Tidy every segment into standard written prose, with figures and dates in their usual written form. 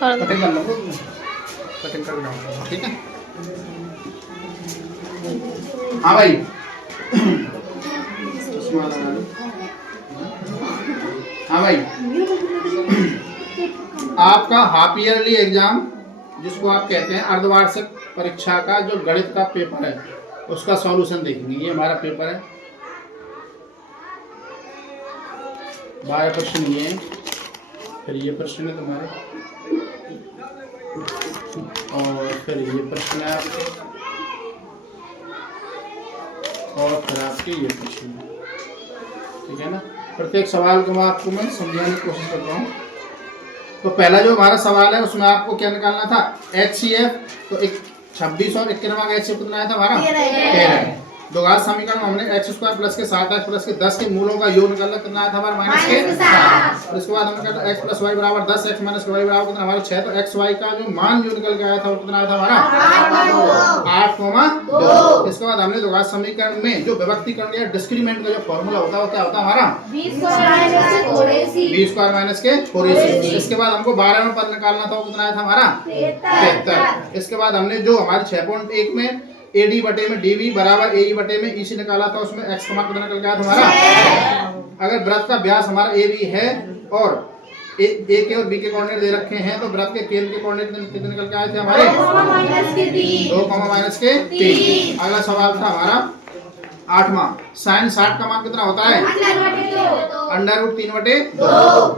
Cutting कर लो, cutting कर लो, ठीक है। हाँ भाई, चश्मा लगा लो। हाँ भाई, आपका हाफ ईयरली एग्जाम जिसको आप कहते हैं अर्धवार्षिक परीक्षा का जो गणित का पेपर है उसका सॉल्यूशन देखेंगे। ये हमारा पेपर है, 12 प्रश्न ये हैं, फिर ये प्रश्न है तुम्हारे, और फिर ये प्रश्न है आपके, और फिर आपके ये प्रश्न है, ठीक है ना। प्रत्येक सवाल को आपको मैं समझाने की कोशिश करता हूँ। तो पहला जो हमारा सवाल है उसमें आपको क्या निकालना था, HCF। तो 26 और 51 का HCF कितना आया था हमारा, 13। द्विघात समीकरण में हमने x² प्लस के 7x प्लस के 10 के मूलों का योग निकालना, कितना आया था हमारा -7। और इसके बाद हमने कहा x + y बराबर 10, x - y बराबर कितना हमारा 6। तो xy का जो मान जो निकल के आया था वो कितना आया था हमारा 8,2। इसके बाद हमने द्विघात समीकरण में जो विभक्तीकरण या डिस्क्रीमेंट का जो फॉर्मूला होता है वो क्या होता है हमारा b² - इसके बाद हमको 12 में पद निकालना था वो कितना आया था हमारा 73। इसके बाद हमने जो हमारे 6.1 में AD बटे में DB बराबर AE बटे में EC निकाला था, उसमें x का मान कितना निकल गया था हमारा। अगर वृत्त का व्यास हमारा AB है और A के और B के कोऑर्डिनेट दे रखे हैं तो वृत्त के केंद्र के कोऑर्डिनेट कितने निकल के आए थे हमारे 2, -3। अगला सवाल था हमारा 8वां, sin 60 का मान कितना होता है √3/2।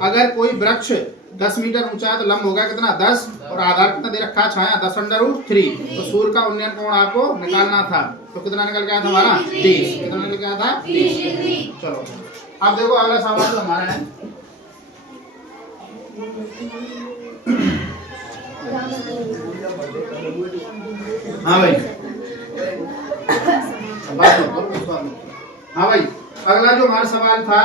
अगर कोई वृक्ष 10 मीटर ऊंचा है तो लंब होगा कितना 10, और आधार कितना दे रखा है छाया 10√3। तो सूर्य का उन्नयन कोण आपको निकालना था, तो कितना निकल गया था हमारा 30। कितना निकल गया था 30। चलो अब देखो अगला सवाल हमारा है, हाँ भाई, हाँ भाई, अगला जो हमारा सवाल था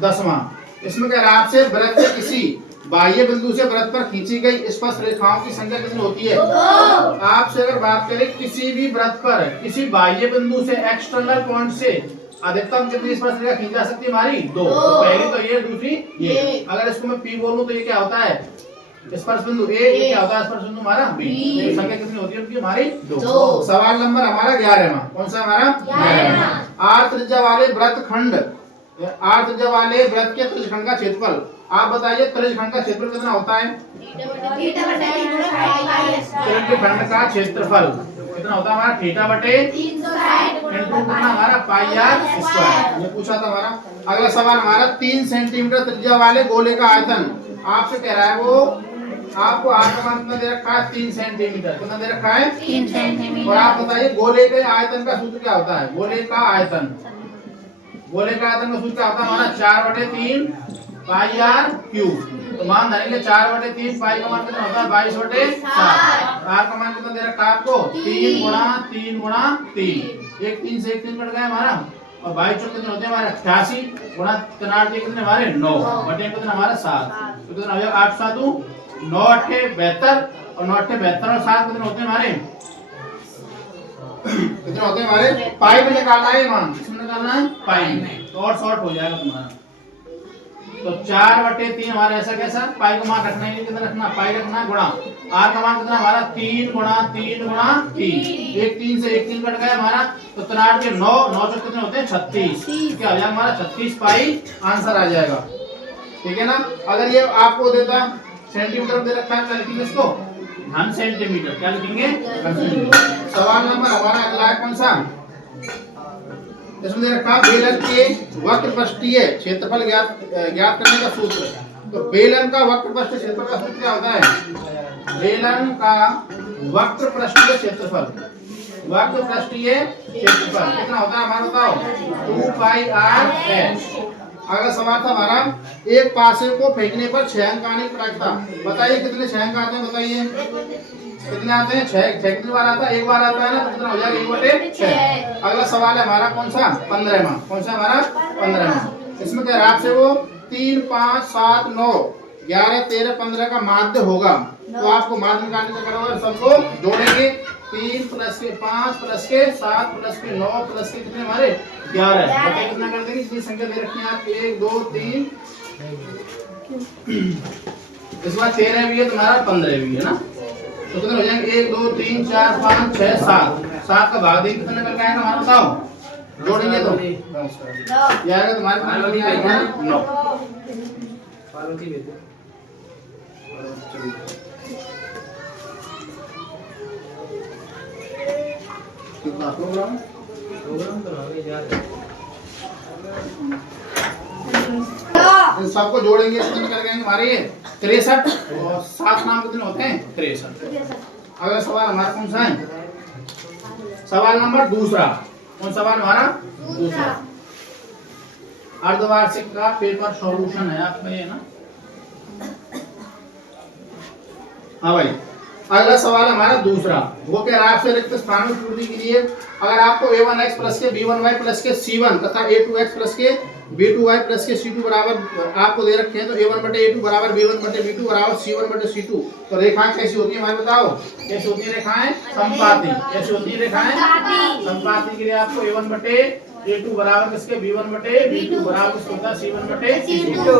10वां, इसमें कह रहा है आपसे वृत्त के किसी बाह्य बिंदु से वृत्त पर खींची गई स्पर्श रेखाओं की संख्या कितनी होती है। आपसे अगर बात करें किसी भी वृत्त पर किसी बाह्य बिंदु से एक्सटर्नल पॉइंट से अधिकतम कितनी स्पर्श रेखा खींची जा सकती है हमारी 2। तो पहली तो ये, दूसरी ये। अगर इसको मैं P बोलूं तो ये क्या होता है स्पर्श बिंदु A, ये क्या होता है स्पर्श बिंदु हमारा B। तो संख्या कितनी होती है उनकी हमारी 2। सवाल नंबर हमारा 11वां, कौन सा हमारा 11वां। R त्रिज्या वाले वृत्तखंड, R त्रिज्या वाले वृत्त के त्रिज्यखंड का क्षेत्रफल, आप बताइए त्रिज्यखंड का क्षेत्रफल कितना होता है। त्रिज्यखंड का क्षेत्रफल कितना होता है हमारा θ/360 कितना हमारा πr²। ये पूछा था हमारा। अगला सवाल हमारा 3 सेंटीमीटर त्रिज्या वाले गोले का आयतन, आपसे कह रहा है वो आपको R का मान कितना दे रखा है 3 सेंटीमीटर, कितना दे रखा है 3 सेंटीमीटर। और आप बताइए गोले के आयतन का सूत्र क्या होता है। गोले का आयतन का सूत्र क्या होता है हमारा 4/3 πr³। तो मान धरेंगे 4/3, पाई का मान कितना होता है 22/7। R का मान कितना दे रखा है आपको 3 × 3 × 3। एक 3 से 1 3 कट गया हमारा, और 22 कितने होते हैं हमारे 88 गुणा 3 कितने हमारे 9 बटे कितना हमारा 7। तो कितना हो जाएगा 8 × 7 = 9 × 8 = 72, और 9 × 8 = 72 और 7 कितने होते हैं हमारे कितने होते हैं हमारे पाई में निकालना है मान, किसमें निकालना है पाई में। तो और शॉर्ट हो जाएगा तुम्हारा। तो 4/3 हमारा ऐसा कैसा पाई का मान रखना है, कितना रखना पाई रखना गुणा R का मान कितना हमारा 3 × 3 × 3। एक 3 से 1 3 कट गया हमारा, तो 3 के 9 9 से कितने होते हैं 36। क्या हो जाएगा हमारा 36 पाई आंसर आ जाएगा, ठीक है ना। अगर ये आपको देता सेंटीमीटर दे रखा है क्या लिखेंगे इसको घन सेंटीमीटर, क्या लिखेंगे घन सेंटीमीटर। सवाल नंबर हमारा अगला है कौन सा, इसमें दे रखा बेलन के वक्रपृष्ठीय क्षेत्रफल ज्ञात करने का सूत्र। तो बेलन का वक्रपृष्ठीय क्षेत्रफल का सूत्र क्या होता है। बेलन का वक्रपृष्ठीय क्षेत्रफल कितना होता है हमारा बताओ 2πr/h। अगला सवाल था हमारा एक पासे को फेंकने पर 6 अंक आने की प्रायिकता, बताइए कितने 6 अंक आते हैं, बताइए कितने आते हैं 6 कितनी बार आता है, एक बार आता है ना, तो कितना हो जाएगा 1/6। अगला सवाल है हमारा कौन सा 15वां, कौन सा हमारा 15वां। इसमें कह रहा है आपसे वो 3 5 7 9 11 13 15 का माध्य होगा। तो आपको माध्य निकालने का करोगे सबको जोड़ेंगे 3 + के 5 + के 7 + के 9 + के कितने हमारे 11। बटे कितना कर देंगे, जितनी संख्या दे रखी है आप 1 2 3 इस बार 13 भी है, तुम्हारा 15 भी है ना, तो कितने हो जाएंगे 1 2 3 4 5 6 7, 7 का भाग देंगे कितने करके आएगा हमारा बताओ, जोड़ेंगे तो ये आएगा तुम्हारे कितने आएगा 9। कितना प्रोग्राम इन सबको जोड़ेंगे कितने कर गए हमारे 63 और 7 नाम कितने होते हैं 63। अगला सवाल हमारा कौन सा है, सवाल नंबर दूसरा। कौन सवाल हमारा दूसरा, अर्धवार्षिक का पेपर सॉल्यूशन है आपका ये ना। हाँ भाई, अगला सवाल हमारा दूसरा, वो कह रहा है आपसे रिक्त स्थानों की पूर्ति के लिए अगर आपको a1x प्लस के b1y प्लस के c1 तथा a2x प्लस के b2y प्लस के c2 बराबर आपको दे रखे हैं, तो a1 बटे a2 बराबर b1 बटे b2 बराबर c1 बटे c2, तो रेखाएं कैसी होती है हमारे बताओ, कैसी होती है रेखाएं, समपाती। कैसी होती है रेखाएं समपाती के लिए आपको a1 बटे a2 बराबर किसके b1 बटे b2 बराबर किसका होता है c1 बटे c2।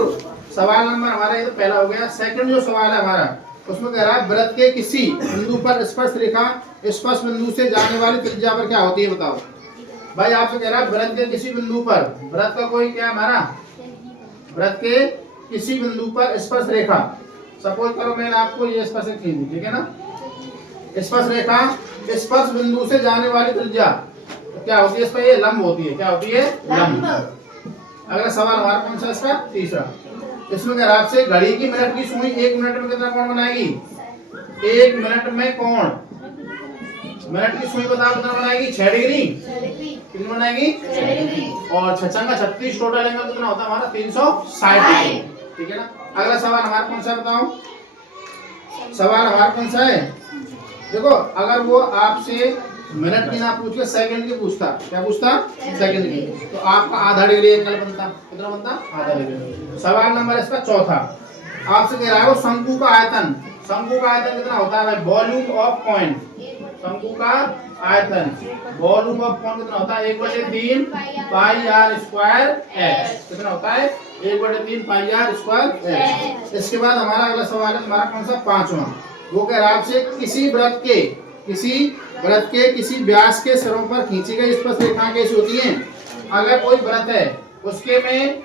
सवाल नंबर हमारा ये तो पहला हो गया। सेकंड जो सवाल है हमारा उसमें कह रहा है वृत्त के किसी बिंदु पर स्पर्श रेखा स्पर्श बिंदु से जाने वाली त्रिज्या पर क्या होती है बताओ। भाई आपसे कह रहा है वृत्त के किसी बिंदु पर, वृत्त का कोई क्या हमारा, वृत्त के किसी बिंदु पर स्पर्श रेखा, सपोज करो मैंने आपको ये स्पर्श खींच दी, ठीक है ना, स्पर्श रेखा स्पर्श बिंदु से जाने वाली त्रिज्या तो क्या होती है इस पर, ये लंब होती है। क्या होती है, लंब। अगला सवाल हमारा कौन सा इसका तीसरा, इसमें कह रहा है आपसे घड़ी की मिनट की सुई 1 मिनट में कितना कोण बनाएगी, 1 मिनट में कोण, मिनट की सुई बताओ कितना बनाएगी 6 डिग्री, कितनी बनाएगी 6 डिग्री, और 6 का 36 टोटल एंगल कितना होता है हमारा 360 डिग्री, ठीक है ना। अगला सवाल हमारा कौन सा बताओ, सवाल हमारा कौन सा है, देखो अगर वो आपसे मिनट की ना पूछ के सेकंड की पूछता, क्या पूछता सेकंड की, तो आपका आधा डिग्री एंगल बनता, कितना बनता आधा डिग्री। सवाल नंबर इसका चौथा, आपसे कह रहा है वो शंकु का आयतन, शंकु का आयतन कितना होता है भाई, वॉल्यूम ऑफ पॉइंट, शंकु का आयतन वॉल्यूम ऑफ पॉइंट कितना होता है 1/3 पाई आर स्क्वायर एक्स, कितना होता है 1/3 पाई आर स्क्वायर एक्स। इसके बाद हमारा अगला सवाल है हमारा कौन सा पांचवा, वो कह रहा है आपसे किसी वृत्त के किसी व्यास के सिरों पर खींची गई स्पर्श रेखाएं कैसी होती हैं। अगर कोई वृत्त है उसके में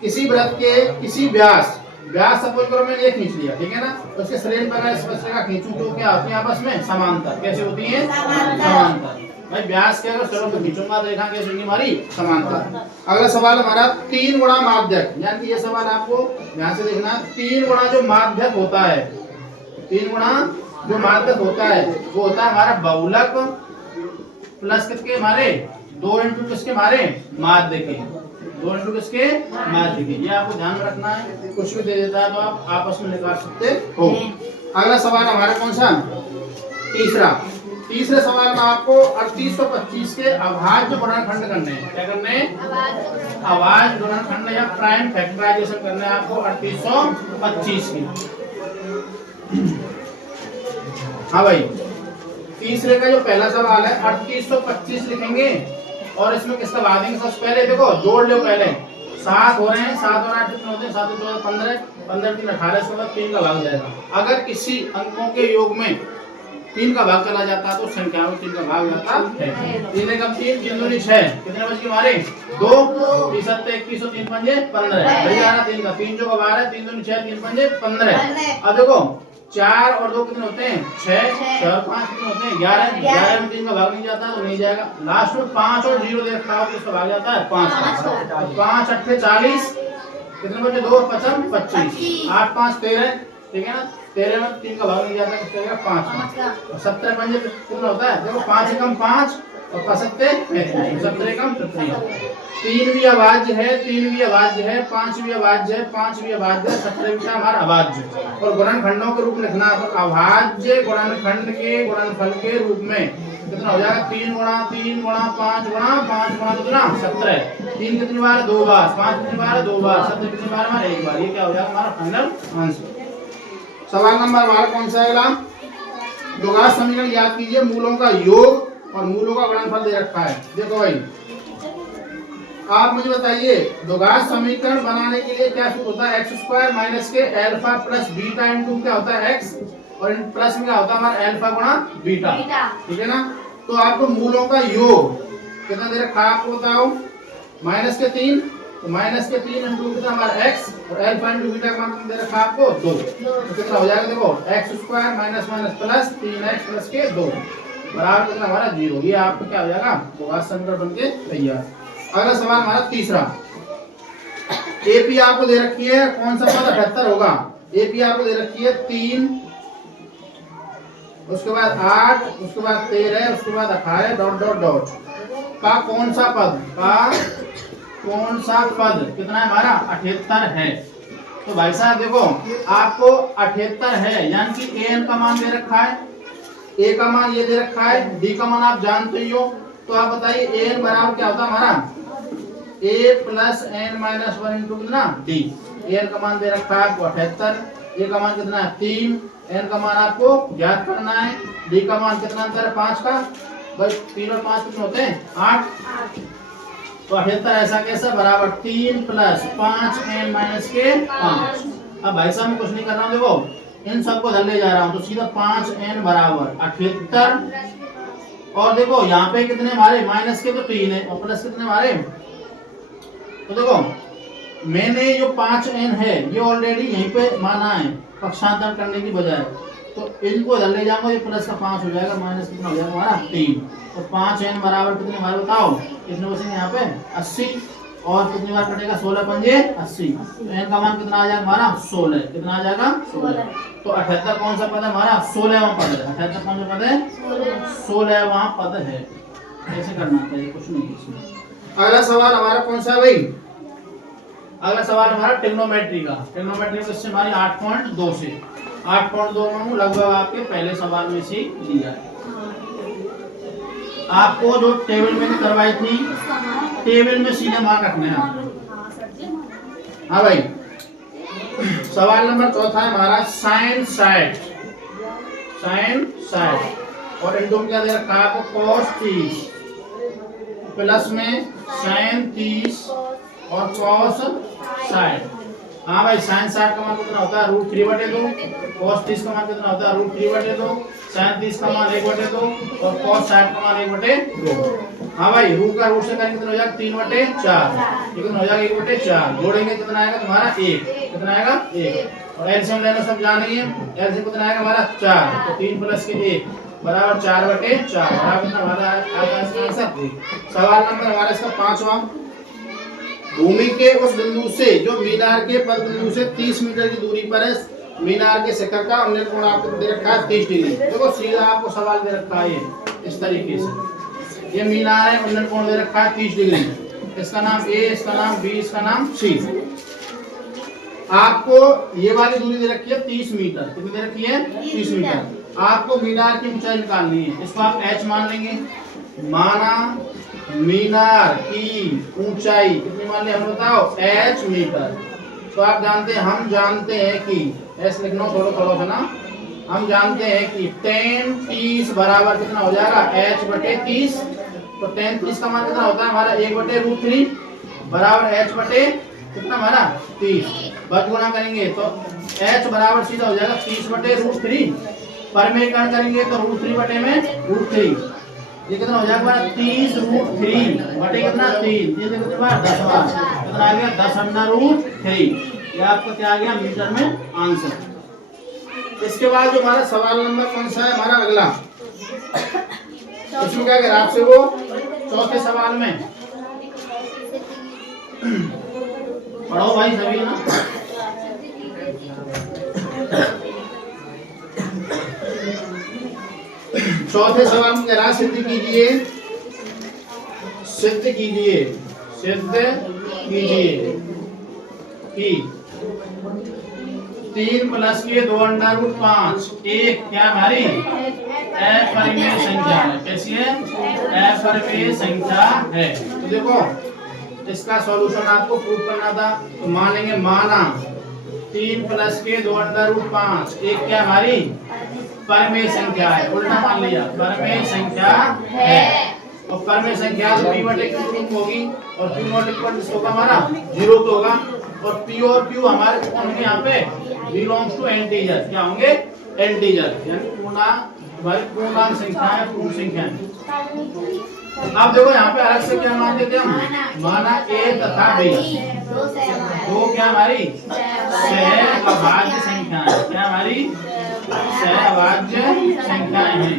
किसी वृत्त के किसी व्यास सपोज करो मैंने ये खींच लिया, ठीक है ना, उसके श्रेणी पर स्पर्श रेखा खींचूं तो क्या होती है आपस में समांतर, कैसे होती है समांतर। भाई व्यास के अगर सिरों पर खींचूंगा तो रेखा कैसी होगी हमारी समांतर। अगला सवाल हमारा 3 गुणा माध्यक, यानी कि ये सवाल आपको ध्यान से देखना, 3 गुणा जो माध्यक होता है, 3 गुणा जो माध्यक होता है वो होता है हमारा बहुलक प्लस किसके हमारे 2 इंटू किसके हमारे माध्य के, 2 इंटू किसके माध्य के। ये आपको ध्यान में रखना है, कुछ भी दे देता है तो आप आपस में निकाल सकते हो। अगला सवाल हमारा कौन सा तीसरे सवाल में आपको 3825 के अभाज्य गुणनखंड करने हैं। क्या करने हैं, अभाज्य गुणनखंड या प्राइम फैक्टराइजेशन करना है आपको 3825 की। हाँ भाई, तीसरे का जो पहला सवाल है 3825 लिखेंगे और इसमें किसका भाग देंगे, सबसे पहले देखो जोड़ लो, पहले 7 हो रहे हैं, 7 और 8 कितने होते हैं, 7 और 14 15, 15 3 18, इसके बाद 3 का भाग जाएगा। अगर किसी अंकों के योग में 3 का भाग चला जाता है तो संख्या में 3 का भाग जाता है। 3 एकम 3, 3 दूनी 6, कितने बच गए हमारे 2, 3 7 21 3 पंजे 15, भैया 3 का 3 जो का भाग है 3 दूनी 6, 3 पंजे 15। अब देखो 4 और 2 कितने होते हैं 6, 6 और 5 कितने होते हैं 11, 11 में 3 का भाग नहीं जाता तो नहीं जाएगा। लास्ट में 5 और 0 देखता हो तो इसका भाग जाता है 5, 5 8 40, कितने बचे 2 और 5 25, 8 5 13, ठीक है ना, 13 में 3 का भाग नहीं जाता कितना जाएगा 5, और 17 पंजे कितना होता है, देखो 5 एकम 5 और 5 17 एकम 33। 3 भी अभाज्य है, 3 भी अभाज्य है, 5 भी अभाज्य है, 5 भी अभाज्य है, 17 भी हमारा अभाज्य। और गुणनखंडों के रूप लिखना है तो अभाज्य गुणनखंड के गुणनफल के रूप में कितना हो जाएगा 3 गुणा 5 गुणा कितना 17, 3 कितनी बार 2 बार, 5 कितनी बार 2 बार, 17 कितनी बार हमारा 1 बार। ये क्या हो जाएगा हमारा फाइनल आंसर। सवाल नंबर हमारा कौन सा है अगला, द्विघात समीकरण याद कीजिए, मूलों का योग और मूलों का गुणनफल दे रखा है। देखो भाई आप मुझे बताइए द्विघात समीकरण बनाने के लिए क्या सूत्र होता है? एक्स स्क्वायर माइनस के अल्फा प्लस बीटा इंटू क्या होता है एक्स, और इन प्लस में क्या होता है हमारा अल्फा गुणा बीटा, ठीक है ना। तो आपको मूलों का योग कितना दे रखा है आपको बताओ? माइनस के 3, तो माइनस के 3 इंटू कितना हमारा एक्स और अल्फा इंटू बीटा का मान दे रखा है आपको 2, तो कितना हो जाएगा देखो x square minus minus plus 3x plus के 2 बराबर कितना हमारा 0। ये आपको क्या हो जाएगा द्विघात समीकरण बनके तैयार। अगला सवाल हमारा तीसरा, एपी आपको दे रखी है, कौन सा पद 78 होगा? एपी आपको दे रखी है 3, उसके बाद 8, उसके बाद 13, उसके बाद 18 डॉट डॉट डॉट का कौन सा पद, का कौन सा पद कितना है हमारा 78 है। तो भाई साहब देखो आपको 78 है, यानी कि एन का मान दे रखा है, ए का मान ये दे रखा है, डी का मान आप जानते ही हो। तो आप बताइए एन बराबर क्या होता है हमारा ए प्लस एन माइनस 1 इंटू कितना डी। एन का मान दे रखा है आपको 78, ए का मान कितना है 3, एन का मान आपको ज्ञात करना है, डी का मान कितना अंतर है 5 का, बस 3 और 5 कितने होते हैं 8। तो 78 ऐसा कैसा बराबर 3 प्लस 5 एन माइनस के 5। अब भाई साहब मैं कुछ नहीं कर रहा हूँ, देखो इन सबको धर ले जा रहा हूँ, तो सीधा 5 एन बराबर 78, और देखो यहाँ पे कितने हमारे माइनस के तो 3 है और प्लस कितने हमारे, तो देखो मैंने जो 5 एन है ये ऑलरेडी यहीं पे माना है पक्षांतर करने की बजाय, तो इनको इधर ले जाऊंगा, ये प्लस का 5 हो जाएगा, माइनस कितना हो जाएगा हमारा 3। तो 5 एन बराबर कितने हमारे बताओ, कितने बचेंगे यहाँ पे 80, और कितनी बार कटेगा 16 पंजे 80, तो एन का मान कितना आ जाएगा हमारा 16, कितना आ जाएगा 16। तो 78 कौन सा पद है हमारा 16वां पद है, 78 कौन सा पद है 16वां पद है। ऐसे करना चाहिए, कुछ नहीं इसमें। अगला सवाल हमारा कौन सा है भाई? अगला सवाल हमारा ट्रिग्नोमेट्री का। ट्रिग्नोमेट्री में क्वेश्चन हमारी 8.2 से 8.2 में लगभग आपके पहले सवाल में से लिया है। आपको जो टेबल में करवाई थी, टेबल में सीधे मान रखने हैं। हाँ भाई, सवाल नंबर चौथा है हमारा साइन साइड, साइन साइड, और इनको क्या दे रखा है आपको cos 30 प्लस में साइन 30 और cos साइड। हाँ भाई, साइन साइड का मान कितना होता है √3/2, cos 30 का मान कितना होता है √3/2, साइन 30 का मान 1/2 और cos साइड का मान 1/2। हाँ भाई, रूट का रूट से करेंगे कितना हो जाएगा 3/4, कितना हो जाएगा 1/4, जोड़ेंगे कितना आएगा तुम्हारा 1, कितना आएगा 1, और एलसीएम लेना सब जानेंगे, एलसीएम कितना आएगा हमारा 4, तो 3 प्लस के 1 बराबर 4/4 बराबर कितना हमारा आंसर। सवाल नंबर हमारा इसका 5वां, भूमि के उस बिंदु से जो मीनार के पद बिंदु से 30 मीटर की दूरी पर है, मीनार के शिखर का उन्नयन कोण आपको दे रखा है 30 डिग्री। देखो सीधा आपको सवाल दे रखा है इस तरीके से, ये मीनार है, उन्नयन कोण दे रखा है 30 डिग्री, इसका नाम ए, इसका नाम बी, इसका नाम सी। आपको ये वाली दूरी दे रखी है 30 मीटर, कितनी दे रखी है 30 मीटर। आपको मीनार की ऊंचाई निकालनी है, इसको आप h मान लेंगे। माना मीनार की ऊंचाई कितनी मान लिया, हम बताओ h मीटर। तो आप जानते हैं, हम जानते हैं कि s लिखना थोड़ा सा ना, हम जानते हैं कि tan 30 बराबर कितना हो जाएगा h/30। तो tan 30 का मान कितना होता है हमारा 1/√3 बराबर h/ कितना हमारा 30, बस गुणा करेंगे तो h बराबर सीधा हो जाएगा 30/√3, परमेकरण करेंगे तो √3/√3, ये कितना हो जाएगा 30√3 बटे कितना 3, ये देखो कितना 10 कितना आ गया 10√3। ये आपका क्या आ गया मीटर में आंसर। इसके बाद जो हमारा सवाल नंबर कौन सा है हमारा अगला, इसमें क्या कह रहा आपसे वो चौथे सवाल में पढ़ो भाई सभी ना। चौथे सवाल में कह रहा सिद्ध कीजिए, सिद्ध कीजिए, सिद्ध कीजिए कि 3 प्लस के 2√5 एक क्या हमारी अपरिमेय संख्या है। कैसी है? अपरिमेय संख्या है। तो देखो इसका सॉल्यूशन आपको प्रूव करना था, तो मानेंगे माना 3 प्लस के 2√5 एक क्या हमारी परिमेय संख्या है, उल्टा मान लिया परिमेय संख्या है। और परमेय संख्या तो p बटे q होगी और q नॉट इक्वल टू होगा हमारा 0 तो होगा और p और q हमारे कौन होंगे यहाँ पे बिलोंग्स टू इंटीजर, क्या होंगे इंटीजर यानी पूर्णांक संख्या है, पूर्ण संख्या है। अब देखो यहाँ पे अलग से क्या मान देते हम, माना a तथा b दो क्या हमारी सहअभाज्य संख्याएं, क्या हमारी सहअभाज्य संख्याएं हैं।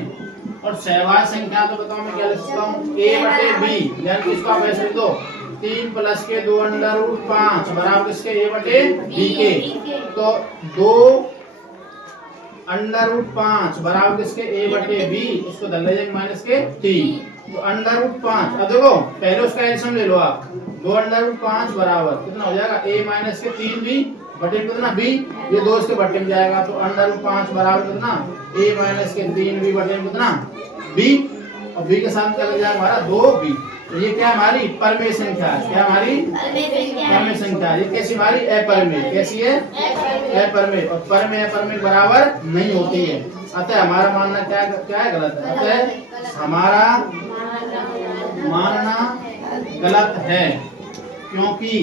और सहअभाज्य संख्या तो बताओ मैं क्या लिख सकता हूँ a बटे b, यानी इसको आप ऐसे लिख दो 3 प्लस के 2 अंडर रूट 5 बराबर किसके a बटे b के, तो 2 अंडर रूट 5 बराबर किसके a बटे b, उसको धर ले जाएंगे माइनस के 3 तो अंडर रूट 5। अब देखो पहले उसका एलसीएम ले लो आप, 2 अंडर रूट 5 बराबर कितना हो जाएगा a माइनस के 3b बटे कितना b, ये 2 इसके बटे में जाएगा तो अंडर रूट 5 बराबर कितना a माइनस के 3b बटे में कितना b, और b के साथ क्या लग जाएगा हमारा 2b। तो ये क्या हमारी परमेय संख्या है, क्या हमारी परमेय संख्या है। ये कैसी हमारी अपरमेय, कैसी है अपरमेय, और परमेय अपरमेय बराबर नहीं होती है। अतः हमारा मानना क्या है गलत है, अतः हमारा मानना गलत है क्योंकि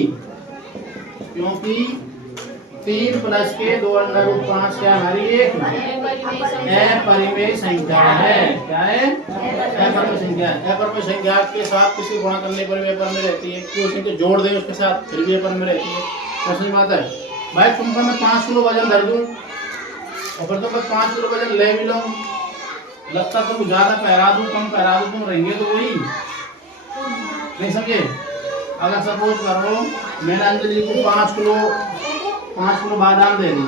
3 प्लस के 2 अंडर रूट 5 क्या हमारी एक अपरिमेय संख्या है, क्या है अपरिमेय संख्या। अपरिमेय संख्या के साथ किसी गुणा करने पर भी अपरिमेय रहती है, कोई उसके जोड़ दे उसके साथ फिर भी अपरिमेय रहती है। समझ में आता है भाई, तुम पर मैं 5 किलो वजन धर दूं और फिर तुम 5 किलो वजन ले भी लो, लगता तुम ज्यादा पहरा दूं कम पहरा दूं तुम रहेंगे तो वही नहीं समझे। अगर सपोज करो मैंने अंजलि को 5 किलो बादाम दे दी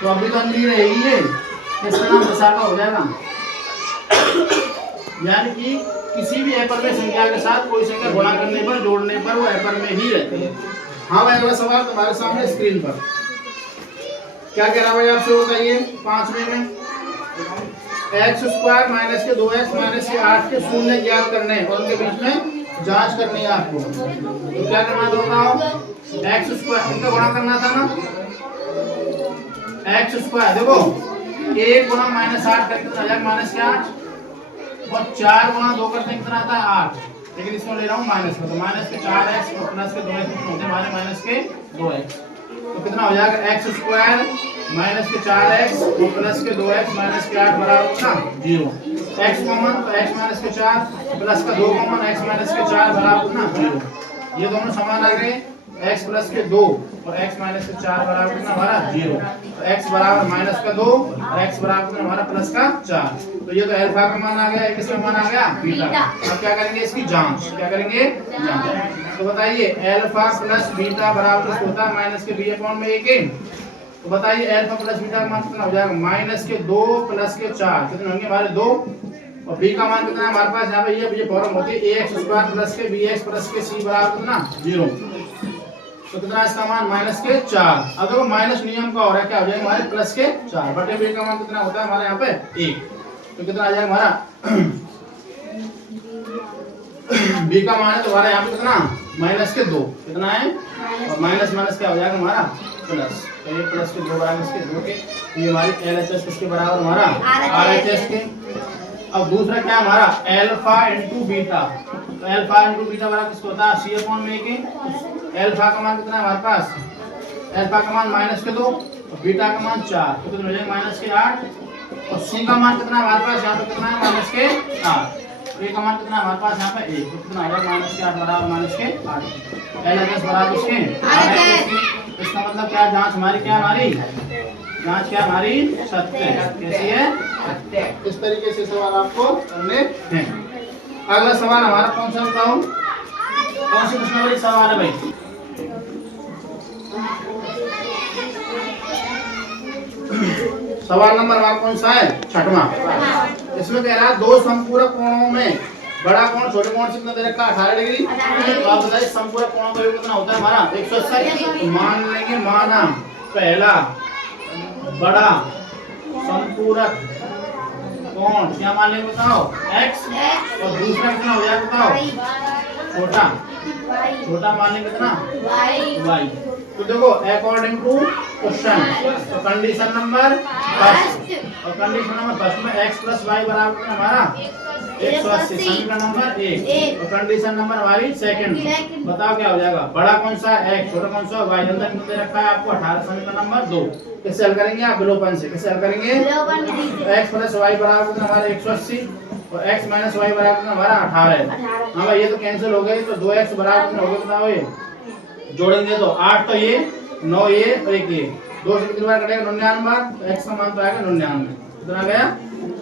तो अभी तो अंजलि रहेगी है, इसका नाम विशाखा हो जाएगा। यानी कि किसी भी अपरिमेय संख्या के साथ कोई संख्या गुणा करने पर जोड़ने पर वो अपरिमेय ही रहती है। हाँ भाई अगला सवाल तुम्हारे सामने स्क्रीन पर क्या कह रहा भाई आपसे बताइए। 5वें में x² माइनस के 2x माइनस के 8 के शून्य ज्ञात करने और उनके बीच में जांच करनी है आपको। तो क्या करना दोनों x² इनका गुणा करना था ना, x² देखो 1 गुणा -8 करके कितना आ जाएगा माइनस के 8 और 4 गुणा 2 करते कितना आता है 8, लेकिन इसको ले रहा हूँ माइनस में, तो माइनस के 4x और प्लस के 2x होते हैं हमारे माइनस के 2x, तो कितना हो जाएगा x² माइनस के 4x और प्लस के 2x माइनस के 8 बराबर कितना 0। x कॉमन तो x माइनस के 4 प्लस का 2 कॉमन x माइनस के 4 बराबर कितना 0। ये दोनों समान आ गए, x प्लस के 2 और x माइनस के 4 बराबर कितना हमारा 0, तो x बराबर माइनस का 2 और x बराबर कितना हमारा प्लस का 4। तो ये तो अल्फा का मान आ गया, किसका मान आ गया बीटा। अब क्या करेंगे इसकी जांच, क्या करेंगे जांच। तो बताइए अल्फा प्लस बीटा बराबर होता है माइनस के b/1 तो बताइए अल्फा प्लस बीटा का मान कितना हो जाएगा माइनस के 2 प्लस के 4 कितने होंगे हमारे 2 और b का मान कितना है हमारे पास यहाँ पे ये फॉर्म होती है ax² प्लस के bx प्लस के c बराबर कितना 0, तो कितना इसका मान माइनस के 4। अब देखो माइनस नियम का हो रहा है क्या हो जाएगा हमारे प्लस के 4 बटे b का मान कितना होता है हमारे यहाँ पे 1, तो कितना आ जाएगा हमारा b का मान है तुम्हारा यहाँ पे कितना माइनस के 2 कितना है और माइनस माइनस क्या हो जाएगा हमारा प्लस, तो ये प्लस के 2 बराबर इसके 2 के, ये हमारी LHS किसके बराबर हमारा RHS के। अब दूसरा क्या हमारा अल्फा इंटू बीटा, तो अल्फा इंटू बीटा बराबर किसको होता है c/1 के। अल्फा का मान कितना है हमारे पास, अल्फा का मान माइनस के 2 और बीटा का मान 4, तो कितना हो जाएगा माइनस के 8 और c का मान कितना है हमारे पास यहाँ पे कितना है माइनस के 8, a का मान कितना हमारे पास यहाँ पे 1, तो कितना आ जाएगा माइनस के 8 बराबर माइनस के 8। LHS बराबर इसके इसका मतलब क्या जांच हमारी क्या हमारी जांच क्या हमारी सत्य है, कैसी है सत्य। इस तरीके से सवाल आपको करने हैं। अगला सवाल हमारा कौन सा बताओ, कौन सी प्रश्न वाली सवाल है भाई। सवाल नंबर हमारा कौन सा है 6वां। इसमें कह रहा है दो संपूरक कोणों में बड़ा कोण छोटे कोण से कितना दे रखा 18 डिग्री, तो आप बताइए संपूरक कोणों का योग कितना होता है हमारा 180। मान लेंगे माना पहला बड़ा संपूरक कोण क्या मान लेंगे बताओ x और दूसरा कितना हो जाएगा बताओ छोटा मान लेंगे कितना y। तो देखो अकॉर्डिंग टू क्वेश्चन, तो कंडीशन नंबर फर्स्ट, और कंडीशन नंबर फर्स्ट में x प्लस वाई बराबर हमारा 180, समीकरण नंबर 1, और कंडीशन नंबर हमारी सेकंड। बताओ क्या हो जाएगा, बड़ा कौन सा है x, छोटा कौन सा है y। अंदर दे रखा है आपको 18, समीकरण नंबर 2। किससे हल करेंगे आप, विलोपन से। किससे हल करेंगे, x प्लस वाई बराबर हमारा 180 और x माइनस वाई बराबर हमारा 18 है। हाँ भाई ये तो कैंसिल हो गए, तो 2x बराबर हो गया, बताओ ये जोड़ेंगे तो 8, तो ये 9 ये और 1 ये, 2 से कितनी बार कटेगा, 99 बार, तो x का मान तो आएगा 99। कितना गया।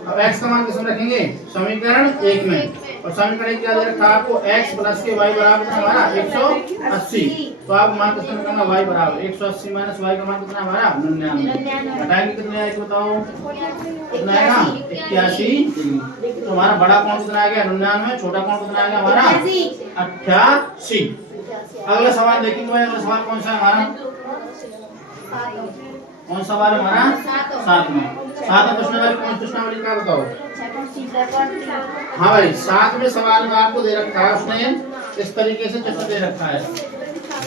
अब x का मान किसमें रखेंगे, समीकरण 1 में, और समीकरण क्या दे रखा है आपको, x प्लस के y बराबर हमारा 180, तो आप मान कितना निकालना, y बराबर 180 माइनस y का मान कितना हमारा 99, घटाएंगे कितने आएगा बताओ, कितना आएगा 81। तो हमारा बड़ा कौन कितना आ गया 99, छोटा कौन कितना आ गया हमारा 88। अगला सवाल देखेंगे भाई, अगला सवाल कौन सा है हमारा, कौन सा सवाल हमारा 7 में। 7 में प्रश्नावली का बताओ। हाँ भाई 7 में सवाल में आपको दे रखा है, उसने इस तरीके से चित्र दे रखा है,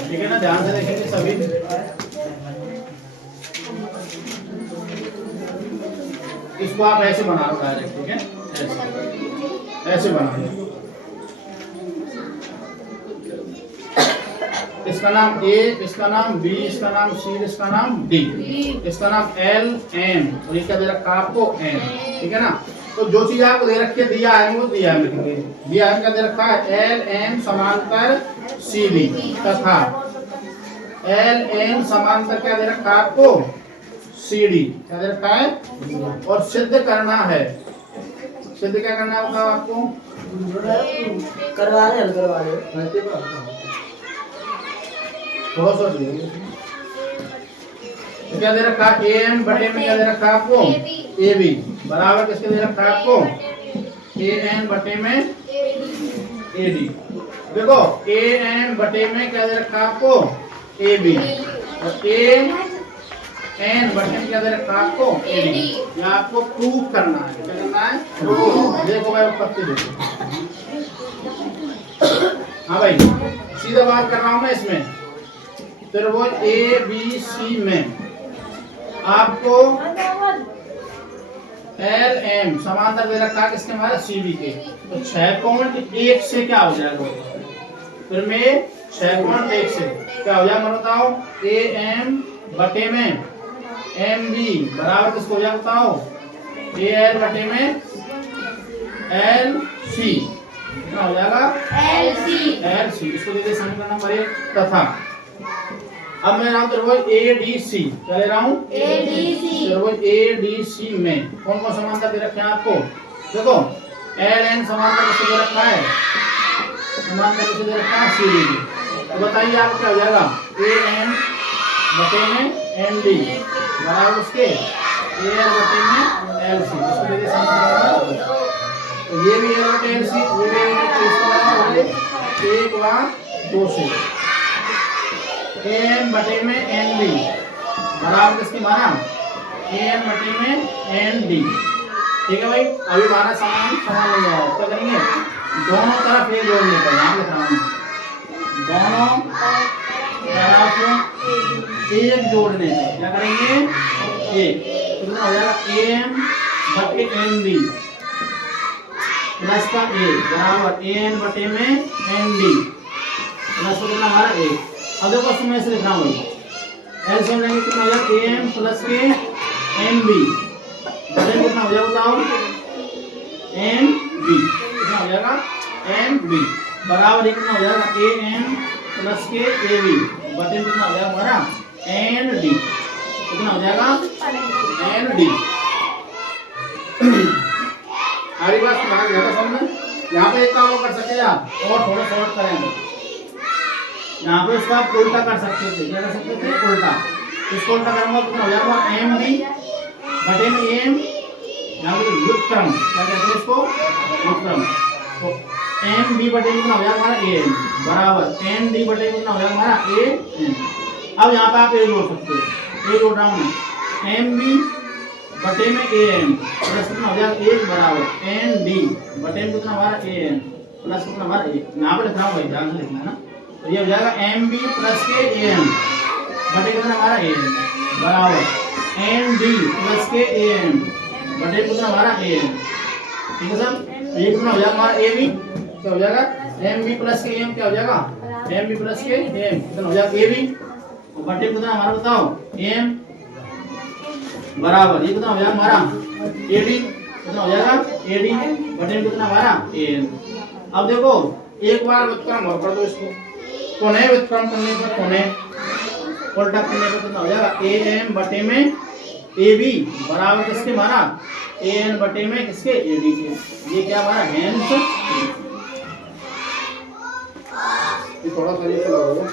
ठीक है ना, ध्यान से देखेंगे सभी। इसको आप ऐसे बना लो डायरेक्ट, ठीक है, ऐसे बना लो। इसका नाम A, इसका नाम B, इसका नाम C, इसका नाम D, इसका नाम L, M, और ये क्या दे रखा है आपको N, ठीक है ना। तो जो चीज आपको दे रखी है, दिया है वो दिया है, लिखेंगे दिया है, क्या दे रखा है L, M समांतर CD तथा L, M समांतर क्या दे रखा है आपको CD, क्या दे रखा है, और सिद्ध करना है। सिद्ध क्या करना होगा आपको, करवा रहे थोड़ा सा क्या दे रखा है, AM बटे में क्या दे रखा है आपको AB बराबर किसके दे रखा है आपको AN बटे में AD। देखो AN बटे में क्या दे रखा है आपको AB, और AN बटे में क्या दे रखा है आपको AD। ये आपको प्रूव करना है, क्या करना है, प्रूव। देखो भाई पत्ते देखो, हाँ भाई सीधा बात कर रहा हूँ मैं इसमें। फिर वो ABC में आपको L, M समांतर दे रखा है किसके हमारे CD के, तो 6.1 से क्या हो जाएगा, फिर में 6.1 से क्या हो जाएगा बताओ, AM बटे में MB बराबर किसको हो जाएगा बताओ, AL बटे में LC, कितना हो जाएगा LC। इसको दे दे समीकरण नंबर 1 तथा अब मैं नाम वो ADC, क्या ले रहा हूँ ADC में कौन कौन समांतर दे रखे हैं आपको, देखो LN समांतर किससे दे रखा है, समांतर किससे दे रखा है CD की। तो बताइए आपको क्या हो जाएगा, AN बटे में ND बराबर उसके AL बटे में LC। इसको दे दे समीकरण, तो ये भी AL बटे LC, ये भी AL बटे इसका बराबर हो गए 1 व 2 से AM बटे में ND बराबर किसकी माना, AM बटे में ND, ठीक है भाई। अभी हमारा समान नहीं आया, क्या करेंगे, दोनों तरफ एक जोड़ने का, यहाँ लिख रहा हूँ, दोनों तरफ एक जोड़ने का क्या करेंगे, एक, कितना हो जाएगा AM बटे ND प्लस का 1 बराबर AN बटे में ND प्लस कितना हमारा 1। अब देखो इसमें ऐसे लिखना होगा, एलसीएम लेंगे कितना हो जाएगा AM प्लस के MB बटे कितना हो जाएगा बताओ MB, कितना हो जाएगा MB बराबर कितना हो जाएगा AM प्लस के AB बटे कितना हो जाएगा हमारा ND, कितना हो जाएगा ND। हमारी बात सुना ज्यादा समझ, यहाँ पे एक काम कर सकते हैं आप, और थोड़ा शॉर्ट करेंगे, यहाँ पे इसका उल्टा कर सकते थे, क्या कर सकते थे उल्टा, इसको उल्टा करूंगा कितना हो जाएगा MB बटे में AM, यहाँ पे व्युत्क्रम क्या कहते हैं इसको, व्युत्क्रम, तो MB बटे में कितना हो जाएगा हमारा AM बराबर ND बटे में कितना हो जाएगा हमारा AN। अब यहाँ पे आप A जोड़ सकते हो, A जोड़ रहा हूँ मैं, MB बटे में AM प्लस कितना हो जाएगा 1 बराबर ND बटे में कितना हमारा AN प्लस कितना हमारा 1। यहाँ पे लिख रहा हूँ भाई, ध्यान से लिखना है ना, तो ये हो जाएगा MB प्लस के AM बटे कितना हमारा ए एन बराबर एन डी प्लस के ए एम बटे कितना हमारा ए एन। ठीक है सर, ये कितना हो जाएगा हमारा ए बी, क्या हो जाएगा एम बी प्लस के एम, क्या हो जाएगा एम बी प्लस के एम, कितना हो जाएगा ए बी बटे कितना हमारा बताओ एम बराबर ये कितना हो जाएगा हमारा ए डी, कितना हो जाएगा ए डी बटे कितना हमारा ए एन। अब देखो एक बार व्युत्क्रम और कर दो इसको, कोने व्युत्क्रम करने पर कोने उल्टा करने पर कितना हो जाएगा ए एम बटे में ए बी बराबर किसके हमारा ए एन बटे में किसके ए डी के। ये क्या हमारा हेंस, ये थोड़ा सा ये लगाओ।